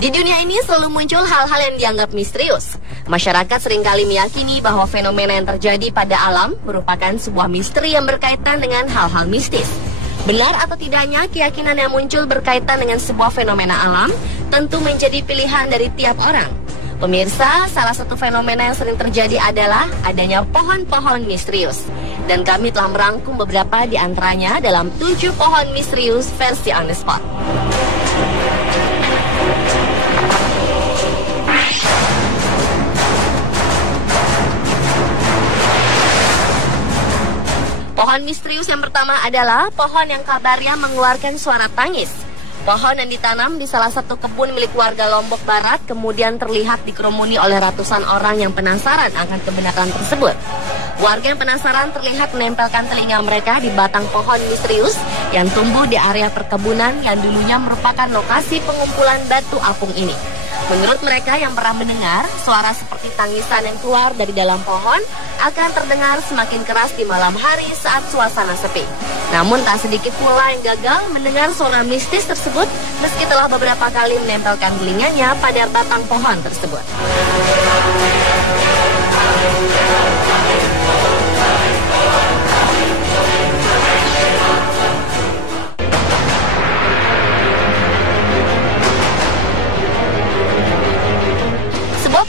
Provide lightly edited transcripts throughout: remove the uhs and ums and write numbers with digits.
Di dunia ini selalu muncul hal-hal yang dianggap misterius. Masyarakat seringkali meyakini bahwa fenomena yang terjadi pada alam merupakan sebuah misteri yang berkaitan dengan hal-hal mistis. Benar atau tidaknya keyakinan yang muncul berkaitan dengan sebuah fenomena alam tentu menjadi pilihan dari tiap orang. Pemirsa, salah satu fenomena yang sering terjadi adalah adanya pohon-pohon misterius. Dan kami telah merangkum beberapa di antaranya dalam 7 pohon misterius versi On The Spot. Pohon misterius yang pertama adalah pohon yang kabarnya mengeluarkan suara tangis. Pohon yang ditanam di salah satu kebun milik warga Lombok Barat kemudian terlihat dikerumuni oleh ratusan orang yang penasaran akan kebenaran tersebut. Warga yang penasaran terlihat menempelkan telinga mereka di batang pohon misterius yang tumbuh di area perkebunan yang dulunya merupakan lokasi pengumpulan batu apung ini. Menurut mereka yang pernah mendengar, suara seperti tangisan yang keluar dari dalam pohon akan terdengar semakin keras di malam hari saat suasana sepi. Namun tak sedikit pula yang gagal mendengar suara mistis tersebut meski telah beberapa kali menempelkan telinganya pada batang pohon tersebut.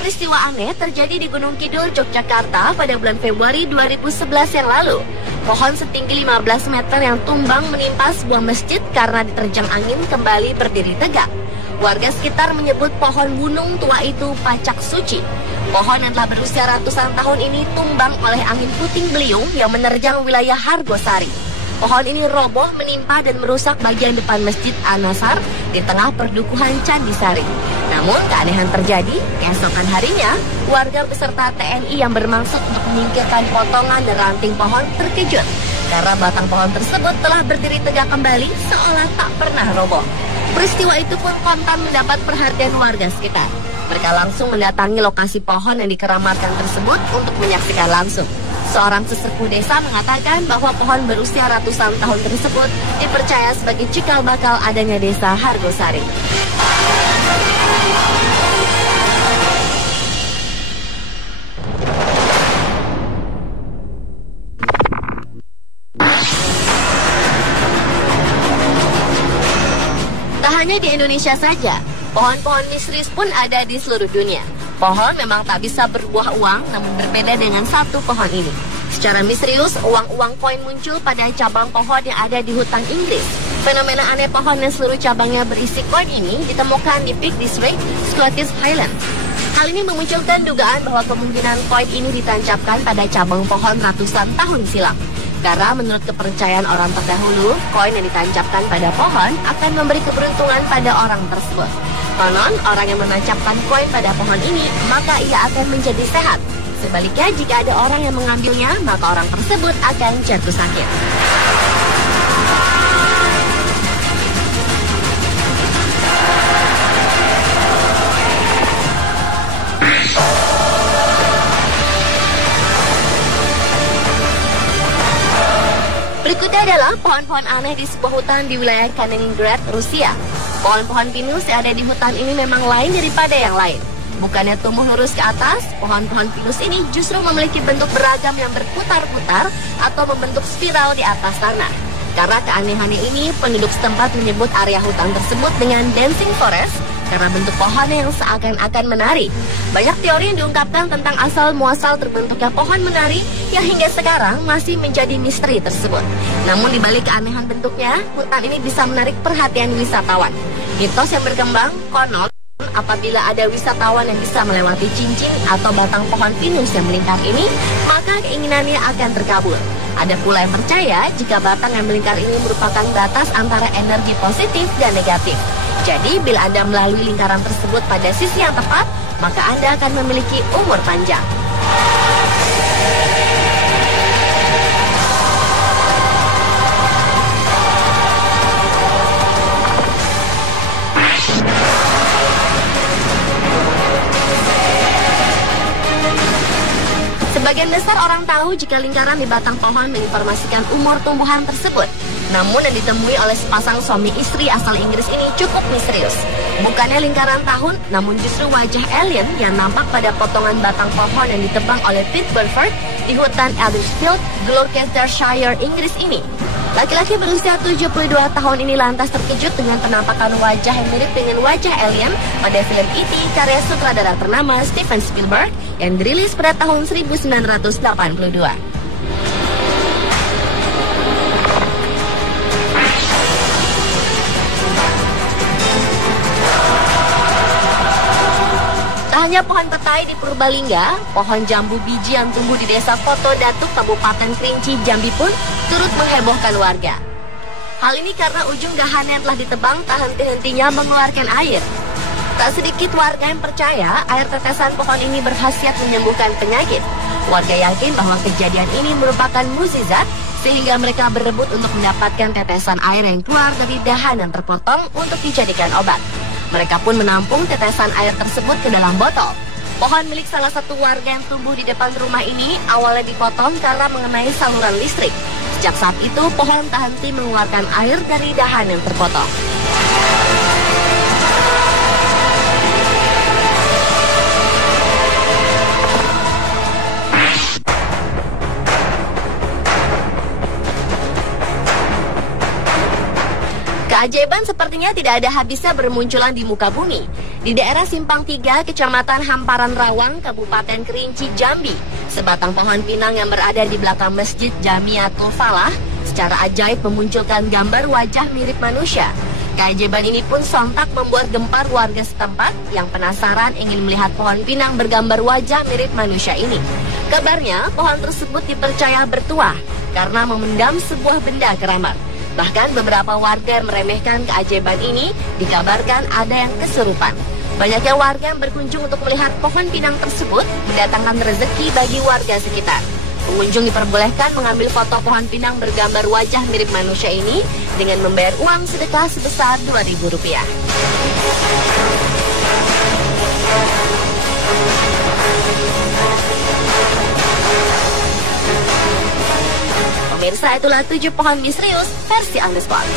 Peristiwa aneh terjadi di Gunung Kidul, Yogyakarta pada bulan Februari 2011 yang lalu. Pohon setinggi 15 meter yang tumbang menimpa sebuah masjid karena diterjang angin kembali berdiri tegak. Warga sekitar menyebut pohon gunung tua itu pacak suci. Pohon yang telah berusia ratusan tahun ini tumbang oleh angin puting beliung yang menerjang wilayah Hargosari. Pohon ini roboh menimpa dan merusak bagian depan Masjid An-Nasar di tengah perdukuhan Candisari. Namun keanehan terjadi, keesokan harinya, warga beserta TNI yang bermaksud untuk menyingkirkan potongan dan ranting pohon terkejut karena batang pohon tersebut telah berdiri tegak kembali seolah tak pernah roboh. Peristiwa itu pun kontan mendapat perhatian warga sekitar. Mereka langsung mendatangi lokasi pohon yang dikeramatkan tersebut untuk menyaksikan langsung. Seorang sesepuh desa mengatakan bahwa pohon berusia ratusan tahun tersebut dipercaya sebagai cikal bakal adanya desa Hargosari. Tak hanya di Indonesia saja, pohon-pohon misterius pun ada di seluruh dunia. Pohon memang tak bisa berbuah uang, namun berbeda dengan satu pohon ini. Secara misterius, uang-uang koin muncul pada cabang pohon yang ada di hutan Inggris. Fenomena aneh pohon yang seluruh cabangnya berisi koin ini ditemukan di Peak District, Scottish Highlands. Hal ini memunculkan dugaan bahwa kemungkinan koin ini ditancapkan pada cabang pohon ratusan tahun silam. Karena menurut kepercayaan orang terdahulu, koin yang ditancapkan pada pohon akan memberi keberuntungan pada orang tersebut. Konon, orang yang menancapkan koin pada pohon ini, maka ia akan menjadi sehat. Sebaliknya, jika ada orang yang mengambilnya, maka orang tersebut akan jatuh sakit. Berikutnya adalah pohon-pohon aneh di sebuah hutan di wilayah Kaliningrad, Rusia. Pohon-pohon pinus yang ada di hutan ini memang lain daripada yang lain. Bukannya tumbuh lurus ke atas, pohon-pohon pinus ini justru memiliki bentuk beragam yang berputar-putar atau membentuk spiral di atas tanah. Karena keanehannya ini, penduduk setempat menyebut area hutan tersebut dengan dancing forest karena bentuk pohonnya yang seakan-akan menari. Banyak teori yang diungkapkan tentang asal-muasal terbentuknya pohon menari yang hingga sekarang masih menjadi misteri tersebut. Namun di balik keanehan bentuknya, hutan ini bisa menarik perhatian wisatawan. Mitos yang berkembang, konon apabila ada wisatawan yang bisa melewati cincin atau batang pohon pinus yang melingkar ini, maka keinginannya akan terkabul. Ada pula yang percaya jika batang yang melingkar ini merupakan batas antara energi positif dan negatif. Jadi, bila Anda melalui lingkaran tersebut pada sisi yang tepat, maka Anda akan memiliki umur panjang. Sebagian besar orang tahu jika lingkaran di batang pohon menginformasikan umur tumbuhan tersebut. Namun yang ditemui oleh sepasang suami istri asal Inggris ini cukup misterius. Bukannya lingkaran tahun, namun justru wajah alien yang nampak pada potongan batang pohon yang ditebang oleh Pete Burford di hutan Eddisfield, Gloucestershire, Inggris ini. Laki-laki berusia 72 tahun ini lantas terkejut dengan penampakan wajah yang mirip dengan wajah alien pada film E.T. karya sutradara ternama Steven Spielberg yang dirilis pada tahun 1982. Tak hanya pohon petai di Purbalingga, pohon jambu biji yang tumbuh di desa Koto Datuk, Kabupaten Kerinci, Jambi pun turut menghebohkan warga. Hal ini karena ujung dahan yang telah ditebang tak henti-hentinya mengeluarkan air. Tak sedikit warga yang percaya air tetesan pohon ini berkhasiat menyembuhkan penyakit. Warga yakin bahwa kejadian ini merupakan mukjizat sehingga mereka berebut untuk mendapatkan tetesan air yang keluar dari dahan yang terpotong untuk dijadikan obat. Mereka pun menampung tetesan air tersebut ke dalam botol. Pohon milik salah satu warga yang tumbuh di depan rumah ini awalnya dipotong karena mengenai saluran listrik. Sejak saat itu, pohon tak henti mengeluarkan air dari dahan yang terpotong. Keajaiban sepertinya tidak ada habisnya bermunculan di muka bumi. Di daerah Simpang 3, Kecamatan Hamparan Rawang, Kabupaten Kerinci, Jambi, sebatang pohon pinang yang berada di belakang Masjid Jamiatul Falah secara ajaib memunculkan gambar wajah mirip manusia. Keajaiban ini pun sontak membuat gempar warga setempat yang penasaran ingin melihat pohon pinang bergambar wajah mirip manusia ini. Kabarnya, pohon tersebut dipercaya bertuah karena memendam sebuah benda keramat. Bahkan beberapa warga yang meremehkan keajaiban ini dikabarkan ada yang kesurupan. Banyaknya warga yang berkunjung untuk melihat pohon pinang tersebut mendatangkan rezeki bagi warga sekitar. Pengunjung diperbolehkan mengambil foto pohon pinang bergambar wajah mirip manusia ini dengan membayar uang sedekah sebesar Rp2.000. Pemirsa, itulah 7 pohon misterius versi On The Spot.